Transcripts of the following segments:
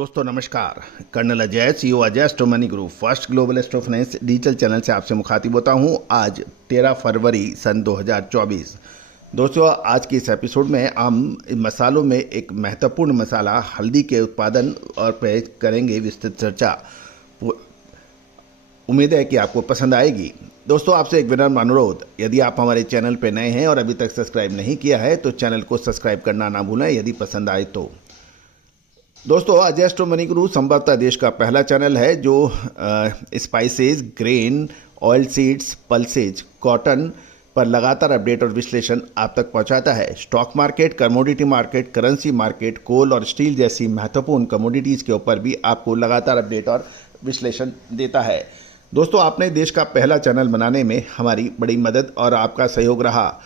दोस्तों नमस्कार। Colonel Ajay, CEO Ajay Astro Money Group first global Astro Finance digital channel से आपसे मुखातिब होता हूं। आज 13 फरवरी सन 2024। दोस्तों आज के इस एपिसोड में हम मसालों में एक महत्वपूर्ण मसाला हल्दी के उत्पादन और पे करेंगे विस्तृत चर्चा। उम्मीद है कि आपको पसंद आएगी। दोस्तों आपसे एक विनम्र अनुरोध, यदि आप हमारे चैनल पर नए हैं और अभी तक सब्सक्राइब नहीं किया है तो चैनल को सब्सक्राइब करना ना भूलें यदि पसंद आए तो। दोस्तों अजय एस्ट्रो मनी गुरु संभवतः देश का पहला चैनल है जो spices, grain, oil seeds, pulses, cotton पर लगातार अपडेट और विश्लेषण आप तक पहुंचाता है। Stock market, commodity market, currency market, coal और स्टील जैसी महत्वपूर्ण कमोडिटीज़ के ऊपर भी आपको लगातार अपडेट और विश्लेषण देता है। दोस्तों आपने देश का पहला चैनल बनाने में हमारी बड़ी मदद और आपका सहयोग रहा।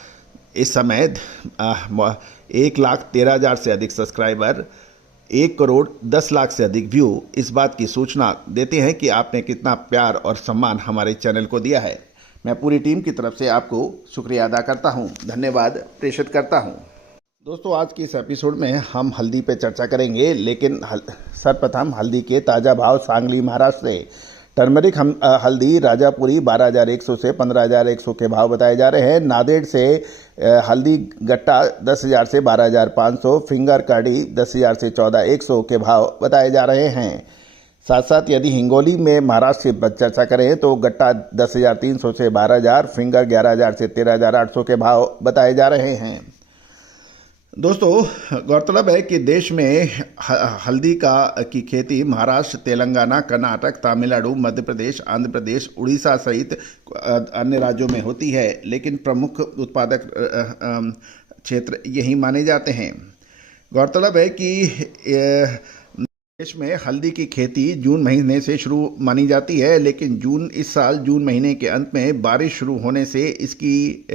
इस समय 1,13,000 से अधिक सब्सक्राइबर, 1,10,00,000 से अधिक व्यू इस बात की सूचना देते हैं कि आपने कितना प्यार और सम्मान हमारे चैनल को दिया है। मैं पूरी टीम की तरफ से आपको शुक्रिया अदा करता हूं, धन्यवाद प्रेषित करता हूं। दोस्तों आज के इस एपिसोड में हम हल्दी पे चर्चा करेंगे, लेकिन सर्वप्रथम हल्दी के ताज़ा भाव सांगली महाराष्ट्र से। टर्मरिक हल्दी राजापुरी 12,100 से 15,100 के भाव बताए जा रहे हैं। नांदेड़ से हल्दी गट्टा 10,000 से 12,500, फिंगर काड़ी 10,000 से 14,100 के भाव बताए जा रहे हैं। साथ साथ यदि हिंगोली में महाराष्ट्र की चर्चा करें तो गट्टा 10,300 से 12,000, फिंगर 11,000 से 13,800 के भाव बताए जा रहे हैं। दोस्तों गौरतलब है कि देश में हल्दी की खेती महाराष्ट्र, तेलंगाना, कर्नाटक, तमिलनाडु, मध्य प्रदेश, आंध्र प्रदेश, उड़ीसा सहित अन्य राज्यों में होती है, लेकिन प्रमुख उत्पादक क्षेत्र यही माने जाते हैं। गौरतलब है कि देश में हल्दी की खेती जून महीने से शुरू मानी जाती है, लेकिन इस साल जून महीने के अंत में बारिश शुरू होने से इसकी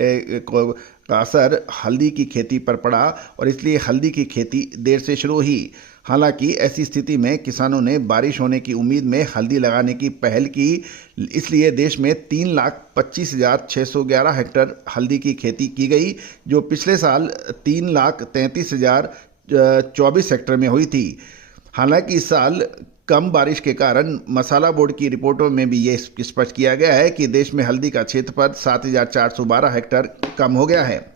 का असर हल्दी की खेती पर पड़ा और इसलिए हल्दी की खेती देर से शुरू हुई। हालांकि ऐसी स्थिति में किसानों ने बारिश होने की उम्मीद में हल्दी लगाने की पहल की, इसलिए देश में 3,25,611 हेक्टेयर हल्दी की खेती की गई, जो पिछले साल 3,33,024 हेक्टेयर में हुई थी। हालांकि इस साल कम बारिश के कारण मसाला बोर्ड की रिपोर्टों में भी ये स्पष्ट किया गया है कि देश में हल्दी का क्षेत्रफल 7,412 हेक्टेयर कम हो गया है।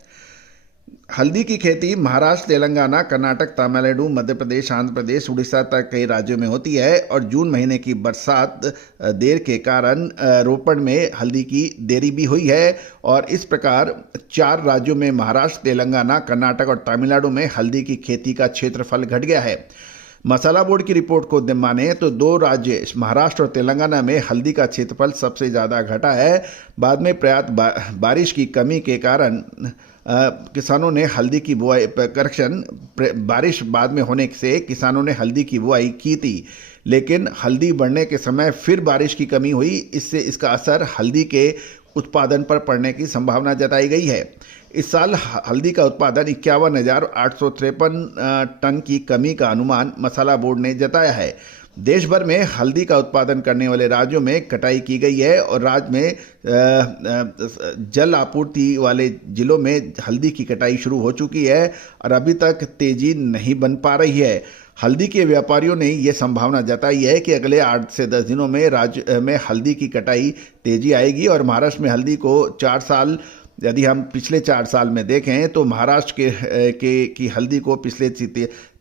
हल्दी की खेती महाराष्ट्र, तेलंगाना, कर्नाटक, तमिलनाडु, मध्य प्रदेश, आंध्र प्रदेश, उड़ीसा तक कई राज्यों में होती है और जून महीने की बरसात देर के कारण रोपण में हल्दी की देरी भी हुई है और इस प्रकार 4 राज्यों में महाराष्ट्र, तेलंगाना, कर्नाटक और तमिलनाडु में हल्दी की खेती का क्षेत्रफल घट गया है। मसाला बोर्ड की रिपोर्ट को माने तो 2 राज्य महाराष्ट्र और तेलंगाना में हल्दी का क्षेत्रफल सबसे ज़्यादा घटा है। बाद में पर्याप्त बारिश की कमी के कारण किसानों ने हल्दी की बुआई बारिश बाद में होने से किसानों ने हल्दी की बुआई की थी, लेकिन हल्दी बढ़ने के समय फिर बारिश की कमी हुई। इससे इसका असर हल्दी के उत्पादन पर पड़ने की संभावना जताई गई है। इस साल हल्दी का उत्पादन 51,853 टन की कमी का अनुमान मसाला बोर्ड ने जताया है। देश भर में हल्दी का उत्पादन करने वाले राज्यों में कटाई की गई है और राज्य में जल आपूर्ति वाले जिलों में हल्दी की कटाई शुरू हो चुकी है और अभी तक तेजी नहीं बन पा रही है। हल्दी के व्यापारियों ने ये संभावना जताई है कि अगले 8 से 10 दिनों में राज्य में हल्दी की कटाई तेजी आएगी और महाराष्ट्र में हल्दी को 4 साल, यदि हम पिछले 4 साल में देखें तो महाराष्ट्र की हल्दी को पिछले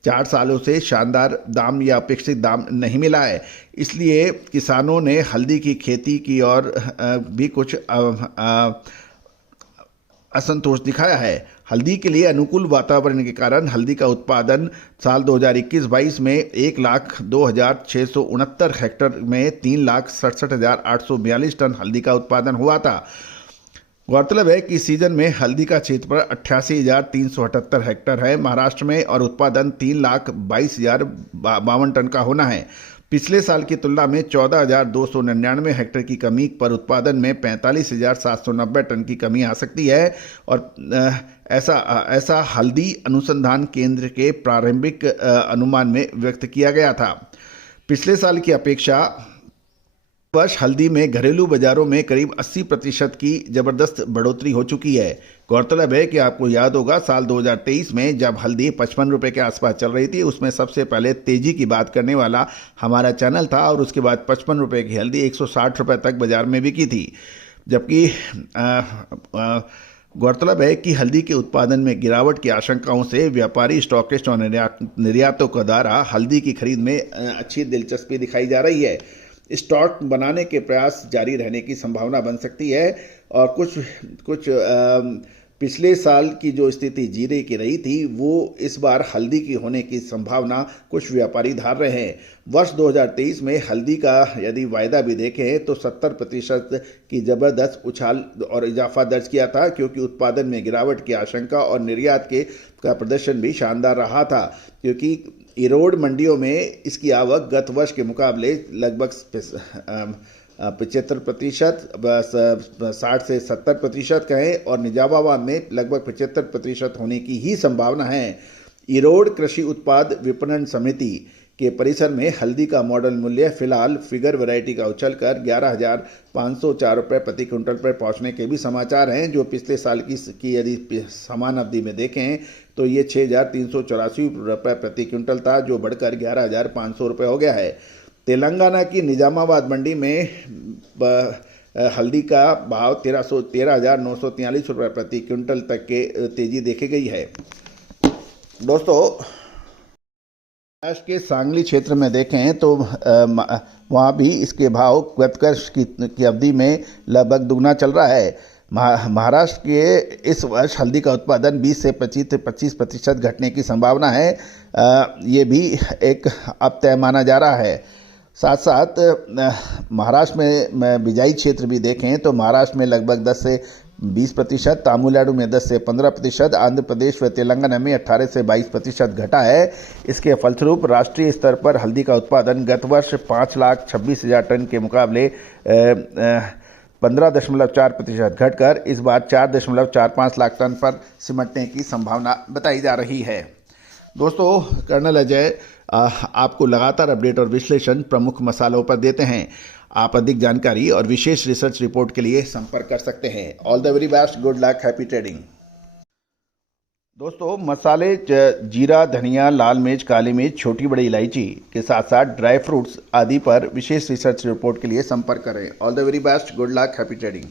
4 सालों से शानदार दाम या अपेक्षित दाम नहीं मिला है। इसलिए किसानों ने हल्दी की खेती की और भी कुछ असंतोष दिखाया है। हल्दी के लिए अनुकूल वातावरण के कारण हल्दी का उत्पादन साल 2021-22 में 1,02,669 हेक्टेयर में 3,67,842 टन हल्दी का उत्पादन हुआ था। गौरतलब है कि सीजन में हल्दी का क्षेत्रफल 88,378 हेक्टेयर है महाराष्ट्र में और उत्पादन 3,22,052 टन का होना है। पिछले साल की तुलना में 14,299 हेक्टेयर की कमी पर उत्पादन में 45,790 टन की कमी आ सकती है और ऐसा हल्दी अनुसंधान केंद्र के प्रारंभिक अनुमान में व्यक्त किया गया था। पिछले साल की अपेक्षा वर्ष हल्दी में घरेलू बाजारों में करीब 80% की जबरदस्त बढ़ोतरी हो चुकी है। गौरतलब है कि आपको याद होगा साल 2023 में जब हल्दी 55 रुपये के आसपास चल रही थी, उसमें सबसे पहले तेजी की बात करने वाला हमारा चैनल था और उसके बाद 55 रुपये की हल्दी 160 रुपये तक बाजार में बिकी थी। जबकि गौरतलब है कि हल्दी के उत्पादन में गिरावट की आशंकाओं से व्यापारी, स्टॉकिस्ट और निर्यातकों द्वारा हल्दी की खरीद में अच्छी दिलचस्पी दिखाई जा रही है। स्टॉक बनाने के प्रयास जारी रहने की संभावना बन सकती है और कुछ पिछले साल की जो स्थिति जीरे की रही थी वो इस बार हल्दी की होने की संभावना कुछ व्यापारी धार रहे हैं। वर्ष 2023 में हल्दी का यदि वायदा भी देखें तो 70% की जबरदस्त उछाल और इजाफा दर्ज किया था, क्योंकि उत्पादन में गिरावट की आशंका और निर्यात का प्रदर्शन भी शानदार रहा था, क्योंकि ईरोड मंडियों में इसकी आवक गत वर्ष के मुकाबले लगभग 75%, 60 से 70% कहें, और निजामाबाद में लगभग 75% होने की ही संभावना है। ईरोड कृषि उत्पाद विपणन समिति के परिसर में हल्दी का मॉडल मूल्य फिलहाल फिगर वैरायटी का उछलकर 11,504 रुपये प्रति क्विंटल पर पहुंचने के भी समाचार हैं, जो पिछले साल की यदि समान अवधि में देखें तो ये 6,384 रुपये प्रति क्विंटल था, जो बढ़कर 11,500 रुपये हो गया है। तेलंगाना की निजामाबाद मंडी में हल्दी का भाव 13,943 रुपये प्रति क्विंटल तक के तेजी देखी गई है। दोस्तों, महाराष्ट्र के सांगली क्षेत्र में देखें तो वहाँ भी इसके भाव गत वर्ष की अवधि में लगभग दुगना चल रहा है। महाराष्ट्र के इस वर्ष हल्दी का उत्पादन 20 से 25% घटने की संभावना है। ये भी एक अब तय माना जा रहा है। साथ साथ महाराष्ट्र में बिजाई क्षेत्र भी देखें तो महाराष्ट्र में लगभग 10 से 20%, तमिलनाडु में 10 से 15%, आंध्र प्रदेश व तेलंगाना में 18 से 22% घटा है। इसके फलस्वरूप राष्ट्रीय स्तर पर हल्दी का उत्पादन गत वर्ष 5,26,000 टन के मुकाबले 15.4% घटकर इस बार 4.45 लाख टन पर सिमटने की संभावना बताई जा रही है। दोस्तों, कर्नल अजय आपको लगातार अपडेट और विश्लेषण प्रमुख मसालों पर देते हैं। आप अधिक जानकारी और विशेष रिसर्च रिपोर्ट के लिए संपर्क कर सकते हैं। All the very best, good luck, happy trading. दोस्तों, मसाले जीरा, धनिया, लाल मिर्च, काली मिर्च, छोटी बड़ी इलायची के साथ साथ ड्राई फ्रूट्स आदि पर विशेष रिसर्च रिपोर्ट के लिए संपर्क करें। All the very best, good luck, happy trading.